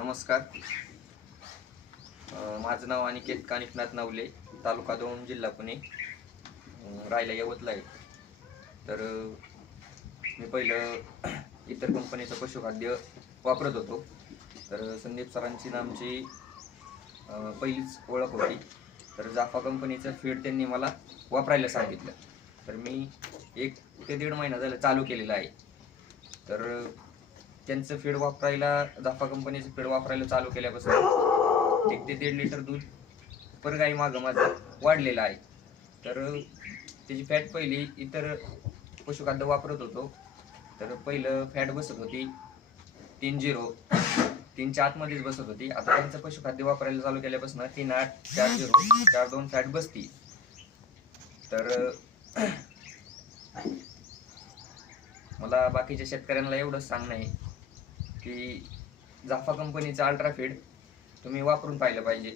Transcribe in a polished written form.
नमस्कार. माझं नाव अनिकेत कानिफनाथ नवले, तालुका दौंड, जिल्हा पुणे. राहायला यवतला आहे. तर मी पहिलं इतर कंपनीचं पशुखाद्य वापरत होतो. तर संदीप सरांची आमची पहिलीच ओळख होती. तर जाफा कंपनीचं फीड त्यांनी मला वापरायला सांगितलं. तर मी 1 ते 1.5 महिना झालं चालू केलेलं आहे. तर त्यांचं फीड वापरायला, जाफा कंपनीचं फीड वापरायला चालू केल्यापासून 1 ते 1.5 लिटर दूध पर गाई मागं माझं वाढलेलं आहे. तर त्याची फॅट पहिली इतर पशुखाद्य वापरत होतो, तर पहिलं फॅट बसत होती 3.0, 3च्या आतमध्येच बसत होती. आता त्यांचं पशुखाद्य वापरायला चालू केल्यापासून 3.8, 4.0, 4.2 फॅट बसती. तर मला बाकीच्या शेतकऱ्यांना एवढंच सांगणं आहे की जाफा कंपनीचं अल्ट्रा फीड तुम्ही वापरून पाहिलं पाहिजे.